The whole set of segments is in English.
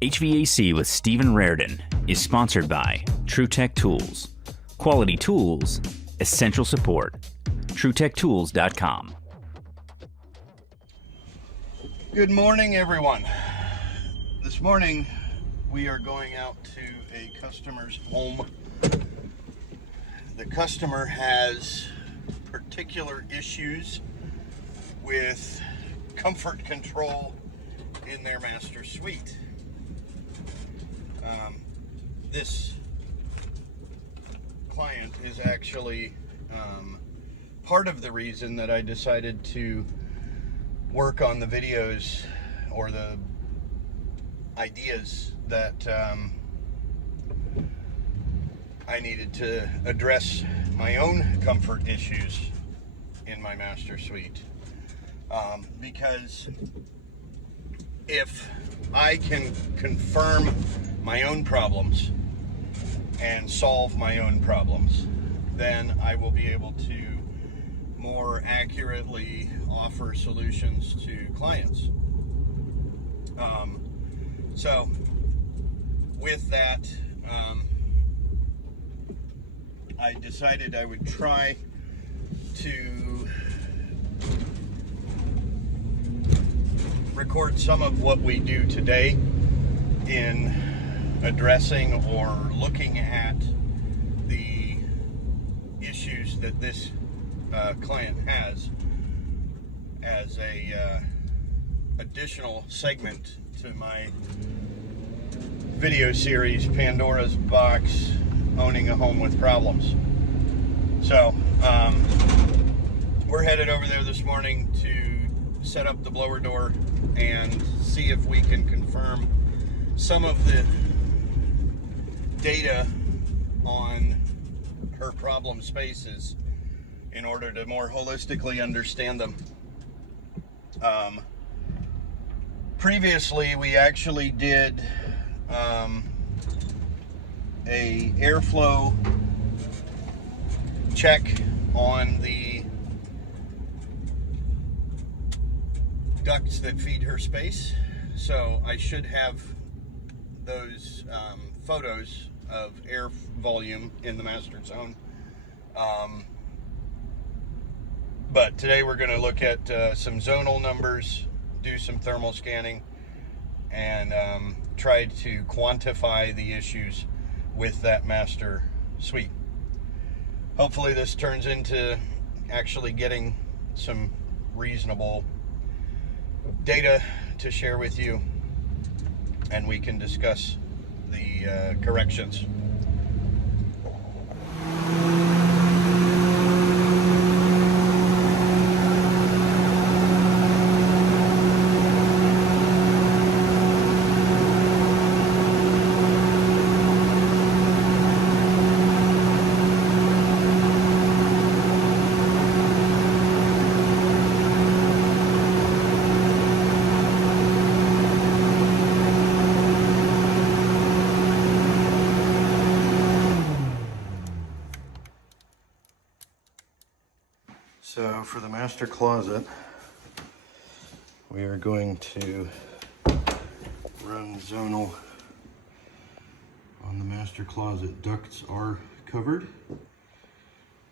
HVAC with Stephen Raridan is sponsored by TrueTech Tools. Quality tools, essential support. TrueTechTools.com. Good morning, everyone. This morning we are going out to a customer's home. The customer has particular issues with comfort control in their master suite. This client is actually part of the reason that I decided to work on the videos or the ideas that I needed to address my own comfort issues in my master suite. Because if I can confirm my own problems and solve my own problems, then I will be able to more accurately offer solutions to clients. So with that, I decided I would try to record some of what we do today in addressing or looking at the issues that this client has as a additional segment to my video series, Pandora's Box, Owning a Home with Problems. So we're headed over there this morning to set up the blower door and see if we can confirm some of the data on her problem spaces in order to more holistically understand them. Previously, we actually did a airflow check on the ducts that feed her space, so I should have those photos of air volume in the master zone. But today we're going to look at some zonal numbers, do some thermal scanning, and try to quantify the issues with that master suite. Hopefully this turns into actually getting some reasonable data to share with you, and we can discuss the corrections. So for the master closet, we are going to run zonal on the master closet. Ducts are covered,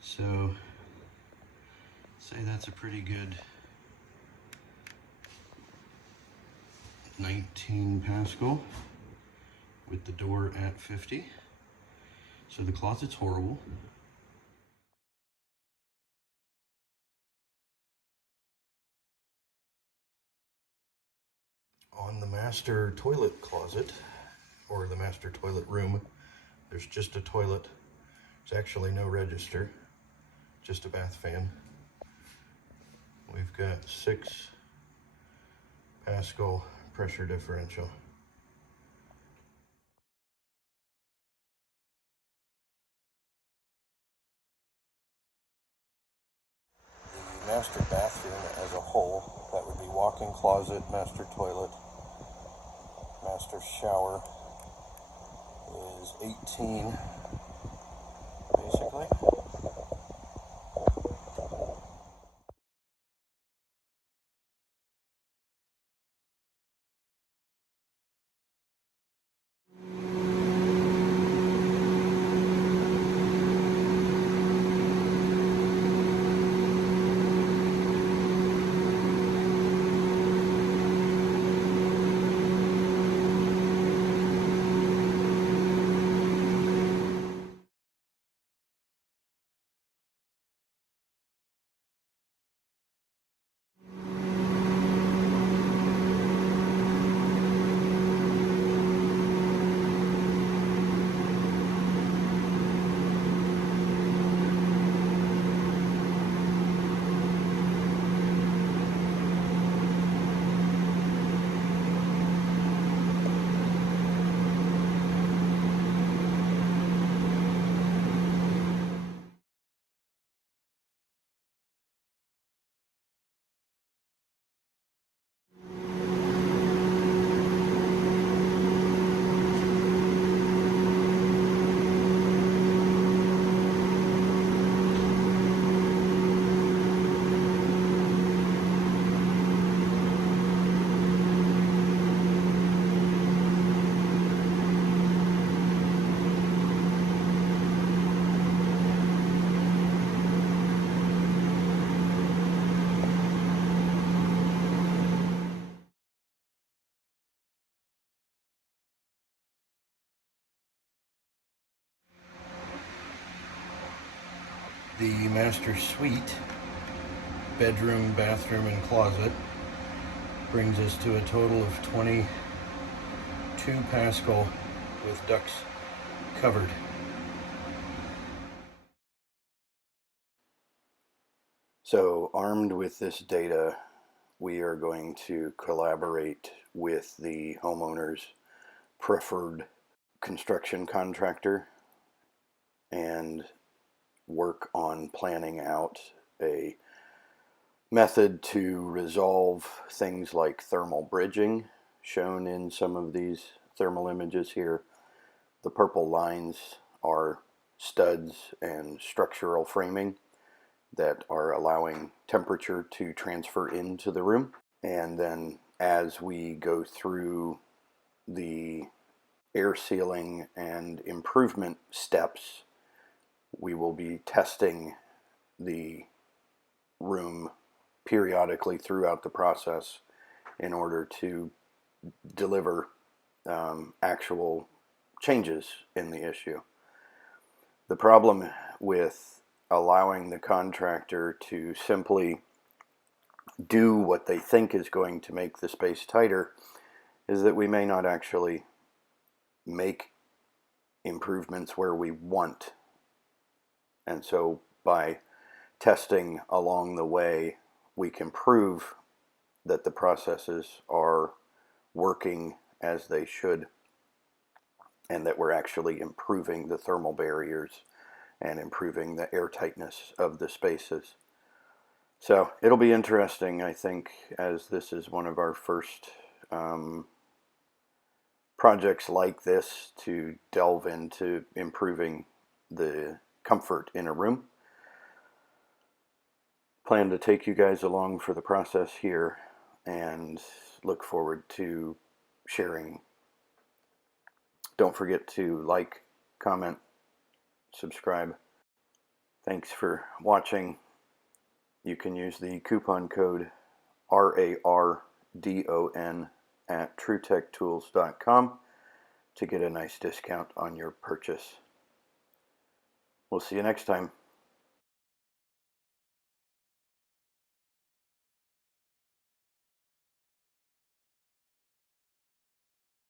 so say that's a pretty good 19 Pascal with the door at 50. So the closet's horrible. On the master toilet closet, or the master toilet room, there's just a toilet. There's actually no register, just a bath fan. We've got 6 Pascal pressure differential. The master bathroom as a whole, that would be walk-in closet, master toilet, master shower, is 18 basically. The master suite, bedroom, bathroom, and closet brings us to a total of 22 Pascal with ducts covered. So, armed with this data, we are going to collaborate with the homeowner's preferred construction contractor and work on planning out a method to resolve things like thermal bridging, shown in some of these thermal images here. The purple lines are studs and structural framing that are allowing temperature to transfer into the room. And then as we go through the air sealing and improvement steps, we will be testing the room periodically throughout the process in order to deliver actual changes in the issue. The problem with allowing the contractor to simply do what they think is going to make the space tighter is that we may not actually make improvements where we want. And so by testing along the way, we can prove that the processes are working as they should and that we're actually improving the thermal barriers and improving the air tightness of the spaces. So it'll be interesting, I think, as this is one of our first projects like this to delve into improving the comfort in a room. Plan to take you guys along for the process here and look forward to sharing. Don't forget to like, comment, subscribe. Thanks for watching. You can use the coupon code RARDON at TrueTechTools.com to get a nice discount on your purchase. We'll see you next time.